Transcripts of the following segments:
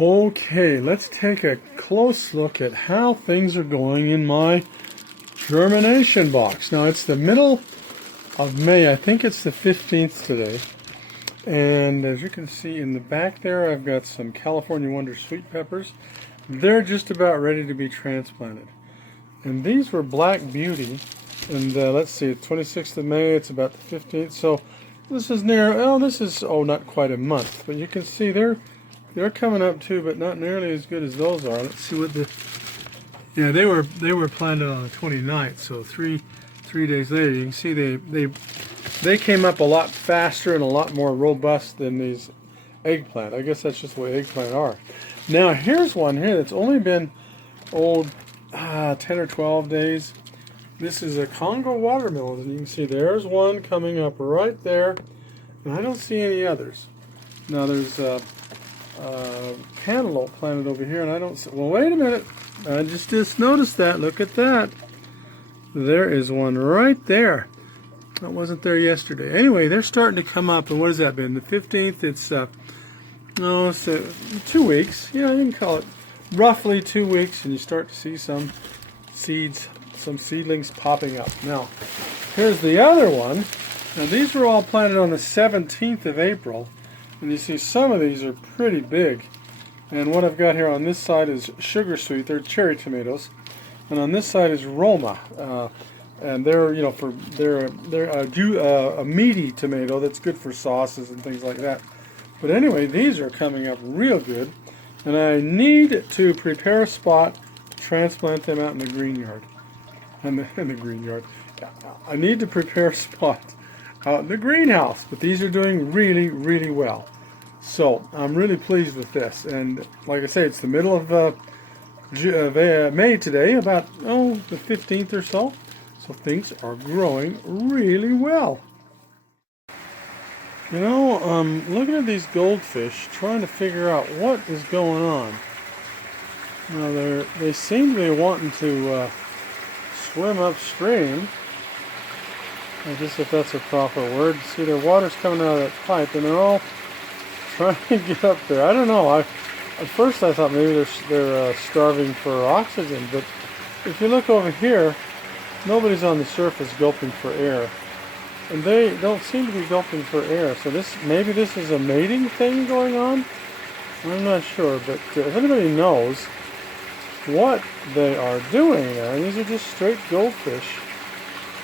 Okay, let's take a close look at how things are going in my germination box. Now it's the middle of May. I think it's the 15th today. And as you can see in the back there, I've got some California Wonder sweet peppers. They're just about ready to be transplanted. And these were Black Beauty. And let's see, 26th of May, it's about the 15th. So this is near, not quite a month. But you can see they're coming up too, but not nearly as good as those are. Let's see what yeah, they were planted on the 29th, so three days later. You can see they came up a lot faster and a lot more robust than these eggplant. I guess that's just the way eggplant are. Now here's one here that's only been 10 or 12 days. This is a Congo watermelon, and you can see there's one coming up right there, and I don't see any others. Now there's cantaloupe planted over here, and I don't see, well, wait a minute, I just noticed that. Look at that. There is one right there. That wasn't there yesterday. Anyway, they're starting to come up, and what has that been? The 15th, it's 2 weeks. Yeah, you can call it roughly 2 weeks, and you start to see some seeds, some seedlings popping up. Now, here's the other one. Now, these were all planted on the 17th of April. And you see some of these are pretty big. And what I've got here on this side is sugar sweet. They're cherry tomatoes. And on this side is Roma. And they're, you know, they're a meaty tomato that's good for sauces and things like that. But anyway, these are coming up real good. And I need to prepare a spot to transplant them out in the green yard. In the green yard. Yeah, I need to prepare a spot out in the greenhouse, but these are doing really, really well. So I'm really pleased with this. And like I say, it's the middle of May today, about the 15th or so. So things are growing really well. You know, I'm looking at these goldfish, trying to figure out what is going on. Now they seem to be wanting to swim upstream. I guess if that's a proper word. See, their water's coming out of that pipe, and they're all trying to get up there. I don't know. At first I thought maybe they're starving for oxygen, but if you look over here, nobody's on the surface gulping for air, and they don't seem to be gulping for air. So maybe this is a mating thing going on. I'm not sure, but if anybody knows what they are doing there, and these are just straight goldfish.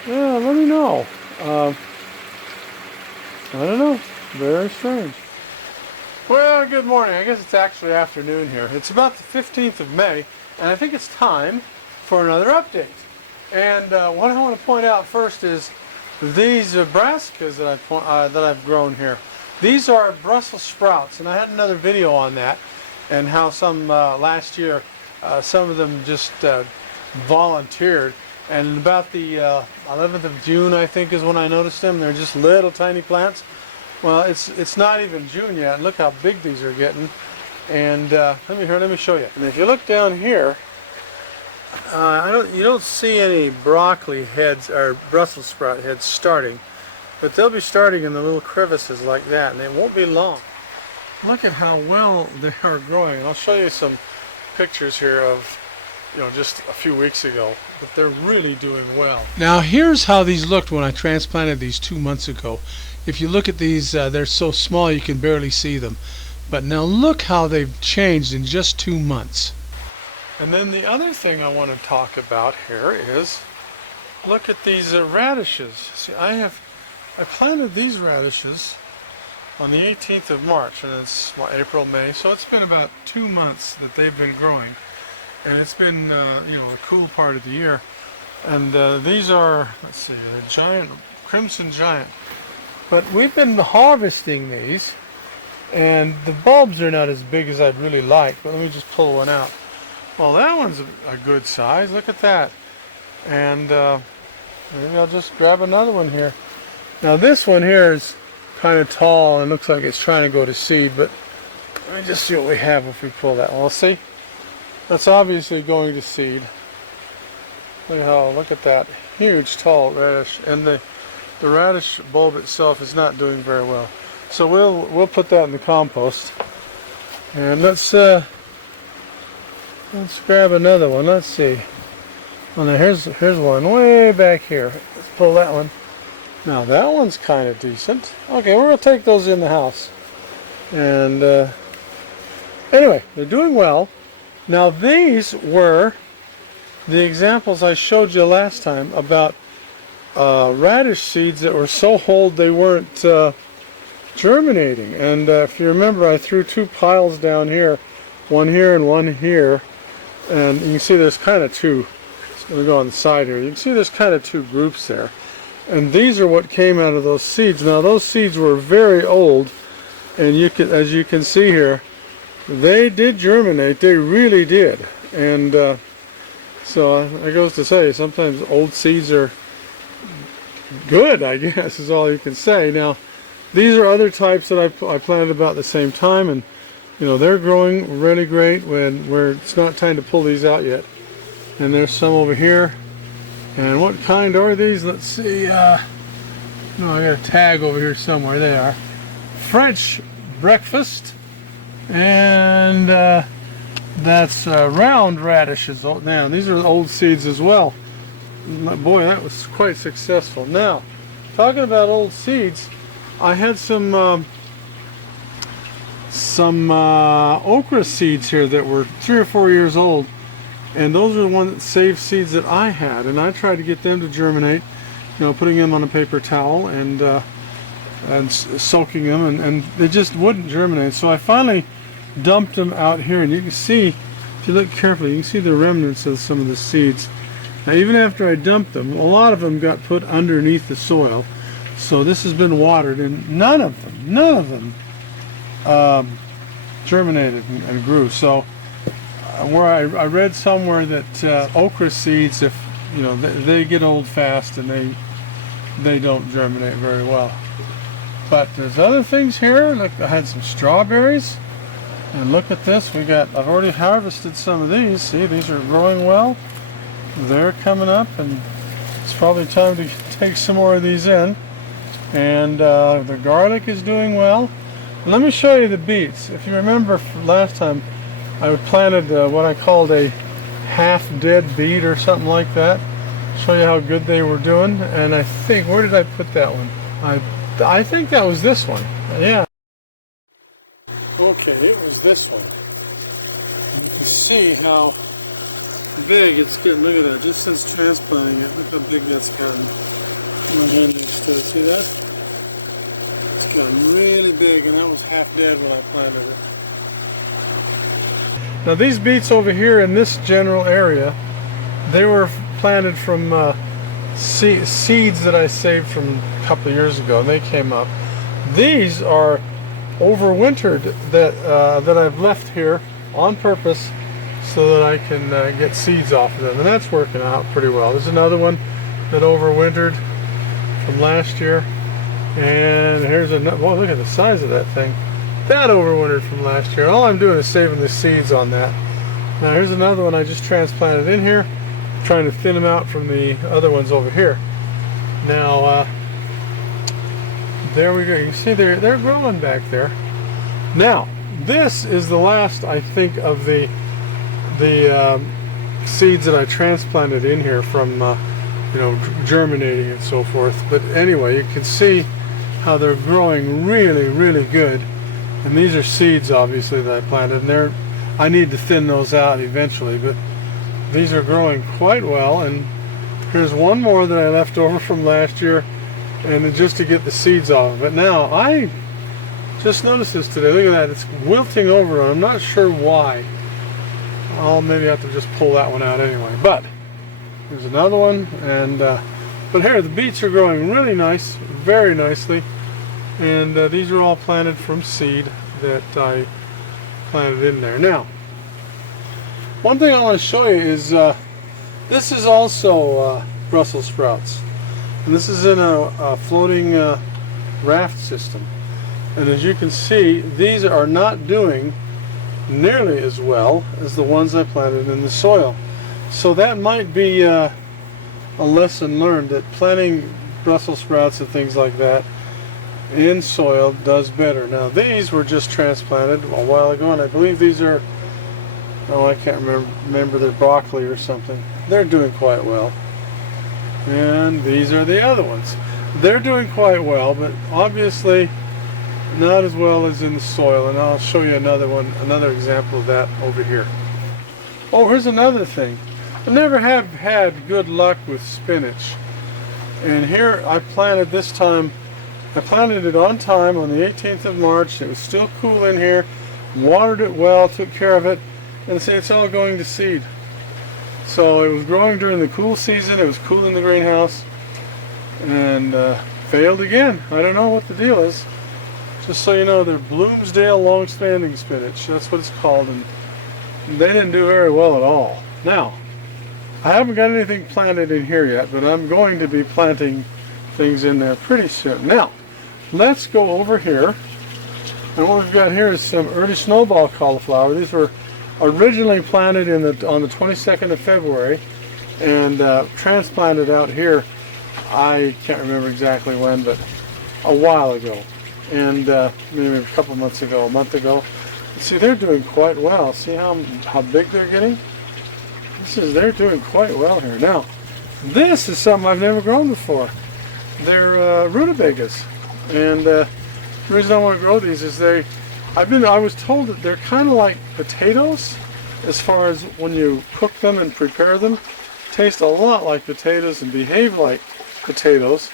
Yeah, let me know. I don't know. Very strange. Well, good morning. I guess it's actually afternoon here. It's about the 15th of May, and I think it's time for another update. And what I want to point out first is these brassicas that I've grown here. These are Brussels sprouts, and I had another video on that, and how some last year, some of them just volunteered. And about the 11th of June, I think, is when I noticed them. They're just little tiny plants. Well, it's not even June yet. Look how big these are getting. And let me show you. And if you look down here, you don't see any broccoli heads or Brussels sprout heads starting, but they'll be starting in the little crevices like that, and they won't be long. Look at how well they are growing. I'll show you some pictures here of, just a few weeks ago, but they're really doing well. Now here's how these looked when I transplanted these 2 months ago. If you look at these, they're so small you can barely see them. But now look how they've changed in just 2 months. And then the other thing I want to talk about here is, look at these radishes. See, I planted these radishes on the 18th of March, and it's April, May, so it's been about 2 months that they've been growing. And it's been, a cool part of the year. And these are, let's see, the giant, crimson giant. But we've been harvesting these, and the bulbs are not as big as I'd really like. But let me just pull one out. Well, that one's a good size. Look at that. And maybe I'll just grab another one here. Now this one here is kind of tall and looks like it's trying to go to seed. But let me just see what we have if we pull that one. Well, see? That's obviously going to seed. Look at that huge tall radish, and the radish bulb itself is not doing very well. So we'll put that in the compost. And let's grab another one. Let's see. Oh, now here's one way back here. Let's pull that one. Now that one's kind of decent. Okay, we're gonna take those in the house. And anyway, they're doing well. Now these were the examples I showed you last time about radish seeds that were so old they weren't germinating. And if you remember, I threw two piles down here, one here and one here, and you can see there's kind of two. It's going to go on the side here. You can see there's kind of two groups there, and these are what came out of those seeds. Now those seeds were very old, and you can, as you can see here, they did germinate. They really did. And so it goes to say, sometimes old seeds are good, I guess, is all you can say. Now, these are other types that I planted about the same time, and you know, they're growing really great where it's not time to pull these out yet. And there's some over here. And what kind are these? Let's see. No, I got a tag over here somewhere. They are French breakfast, and that's round radishes. Oh, now these are old seeds as well. Boy, that was quite successful. Now, talking about old seeds, I had some okra seeds here that were 3 or 4 years old, and those are the ones that saved seeds that I had, and I tried to get them to germinate, you know, putting them on a paper towel and soaking them, and they just wouldn't germinate. So I finally dumped them out here, and you can see, if you look carefully, you can see the remnants of some of the seeds. Now, even after I dumped them, a lot of them got put underneath the soil. So this has been watered, and none of them germinated and grew. So where I read somewhere that okra seeds, if you know, they get old fast and they don't germinate very well. But there's other things here. Look, I had some strawberries, and look at this. I've already harvested some of these. See, these are growing well. They're coming up, and it's probably time to take some more of these in. And the garlic is doing well. And let me show you the beets. If you remember from last time, I planted what I called a half-dead beet or something like that. Show you how good they were doing. And I think, where did I put that one? I think that was this one. Yeah. Okay, it was this one. You can see how big it's getting. Look at that. Just since transplanting it, look how big that's gotten. My hand next to it. See that? It's gotten really big, and that was half dead when I planted it. Now these beets over here in this general area, they were planted from seeds that I saved from a couple of years ago, and they came up. These are overwintered that I've left here on purpose so that I can get seeds off of them, and that's working out pretty well. There's another one that overwintered from last year, and here's another. Well, look at the size of that thing. That overwintered from last year. All I'm doing is saving the seeds on that. Now here's another one I just transplanted in here, trying to thin them out from the other ones over here. Now there we go. You see they're growing back there. Now this is the last, I think, of the seeds that I transplanted in here from you know, germinating and so forth. But anyway, you can see how they're growing really, really good. And these are seeds, obviously, that I planted, and I need to thin those out eventually, but these are growing quite well. And here's one more that I left over from last year, and just to get the seeds off of it. Now I just noticed this today. Look at that, it's wilting over, and I'm not sure why. I'll maybe have to just pull that one out anyway. But there's another one, and but here the beets are growing really nice, very nicely, and these are all planted from seed that I planted in there. Now, one thing I want to show you is this is also Brussels sprouts, and this is in a floating raft system. And as you can see, these are not doing nearly as well as the ones I planted in the soil. So that might be a lesson learned, that planting Brussels sprouts and things like that, in soil does better. Now these were just transplanted a while ago, and I believe these are, oh, I can't remember, they're broccoli or something. They're doing quite well. And these are the other ones. They're doing quite well, but obviously not as well as in the soil, and I'll show you another example of that over here. Oh, here's another thing. I never have had good luck with spinach. And here I planted this time, I planted it on time on the 18th of March. It was still cool in here, watered it well, took care of it, and see, it's all going to seed. So it was growing during the cool season, it was cool in the greenhouse, and failed again. I don't know what the deal is. Just so you know, they're Bloomsdale long-standing spinach. That's what it's called, and they didn't do very well at all. Now, I haven't got anything planted in here yet, but I'm going to be planting things in there pretty soon. Now, let's go over here, and what we've got here is some early snowball cauliflower. These were originally planted on the 22nd of February and transplanted out here, I can't remember exactly when, but a while ago, and maybe a couple months ago, a month ago. See, they're doing quite well. See how big they're getting? They're doing quite well here. Now, this is something I've never grown before. They're rutabagas, and the reason I want to grow these is I was told that they're kind of like potatoes as far as when you cook them and prepare them. Taste a lot like potatoes and behave like potatoes,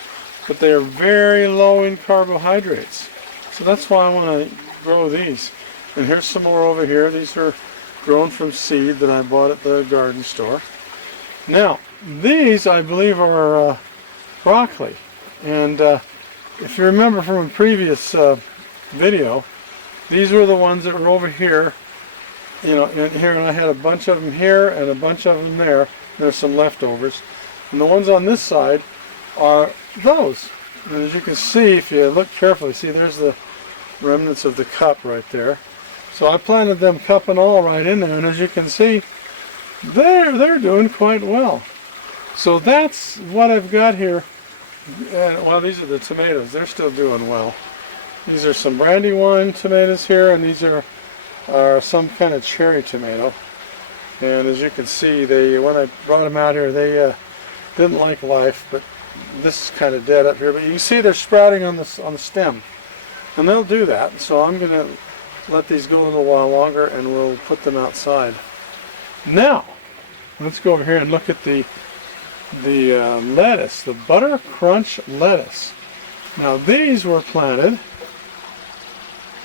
but they are very low in carbohydrates. So that's why I want to grow these. And here's some more over here. These are grown from seed that I bought at the garden store. Now, these I believe are broccoli. And if you remember from a previous video, these were the ones that were over here, you know, in here, and I had a bunch of them here and a bunch of them there. There's some leftovers. And the ones on this side are those. And as you can see, if you look carefully, see there's the remnants of the cup right there. So I planted them cup and all right in there, and as you can see, they're doing quite well. So that's what I've got here. Well, these are the tomatoes. They're still doing well. These are some brandywine tomatoes here, and these are some kind of cherry tomato. And as you can see, when I brought them out here, they didn't like life, but this is kind of dead up here. But you can see they're sprouting on the stem, and they'll do that. So I'm going to let these go a little while longer, and we'll put them outside. Now, let's go over here and look at the lettuce, the butter crunch lettuce. Now these were planted,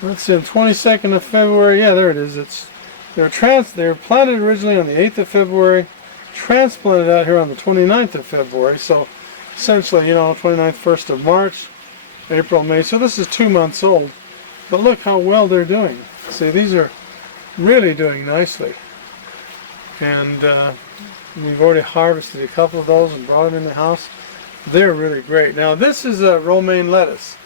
let's see, on 22nd of February. Yeah, there it is. They were planted originally on the 8th of February, transplanted out here on the 29th of February. So essentially, you know, 29th, 1st of March, April, May. So this is 2 months old. But look how well they're doing. See, these are really doing nicely. And we've already harvested a couple of those and brought them in the house. They're really great. Now this is a romaine lettuce.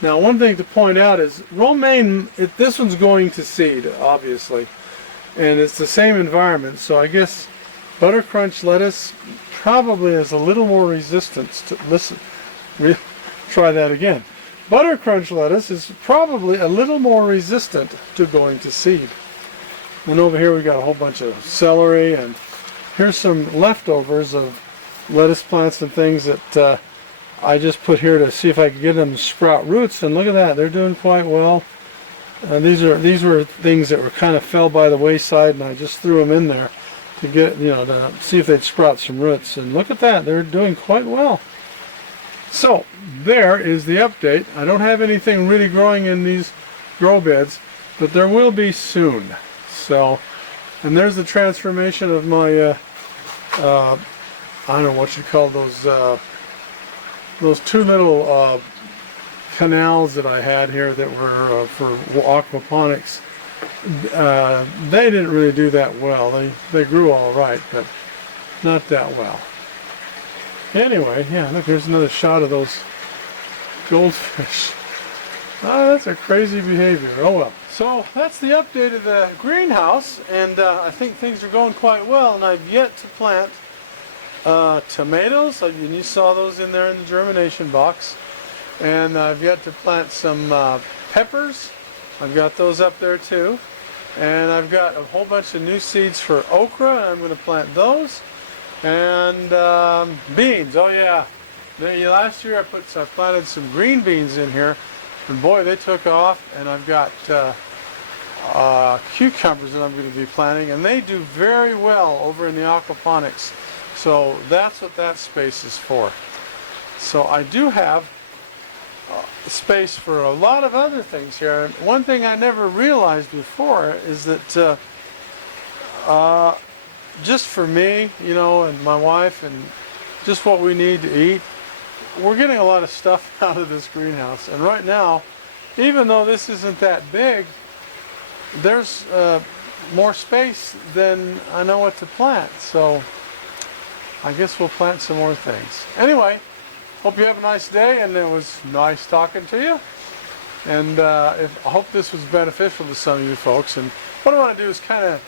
Now one thing to point out is romaine, this one's going to seed, obviously. And it's the same environment, so I guess butter crunch lettuce probably is a little more resistant to, try that again. Butter crunch lettuce is probably a little more resistant to going to seed. And over here we got a whole bunch of celery, and here's some leftovers of lettuce plants and things that I just put here to see if I could get them to sprout roots. And look at that, they're doing quite well. These were things that were kind of fell by the wayside, and I just threw them in there to get, you know, to see if they'd sprout some roots. And look at that, they're doing quite well. So there is the update. I don't have anything really growing in these grow beds, but there will be soon. So, and there's the transformation of my I don't know what you call those two little canals that I had here that were for aquaponics. They didn't really do that well. They grew all right, but not that well. Anyway, yeah, look, there's another shot of those goldfish. Oh, that's a crazy behavior. Oh well. So that's the update of the greenhouse, and I think things are going quite well, and I've yet to plant tomatoes, and you saw those in there in the germination box. And I've yet to plant some peppers. I've got those up there too. And I've got a whole bunch of new seeds for okra, and I'm going to plant those. And beans, oh yeah. Last year I planted some green beans in here, and boy, they took off. And I've got cucumbers that I'm going to be planting, and they do very well over in the aquaponics. So that's what that space is for. So I do have space for a lot of other things here. And one thing I never realized before is that just for me, you know, and my wife, and just what we need to eat, we're getting a lot of stuff out of this greenhouse. And right now, even though this isn't that big, there's more space than I know what to plant. So I guess we'll plant some more things. Anyway, hope you have a nice day, and it was nice talking to you. And I hope this was beneficial to some of you folks. And what I want to do is kind of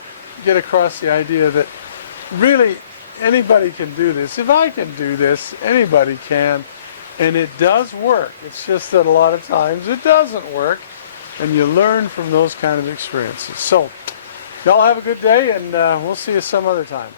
get across the idea that really anybody can do this. If I can do this, anybody can. And it does work. It's just that a lot of times it doesn't work. And you learn from those kind of experiences. So, y'all have a good day, and we'll see you some other time.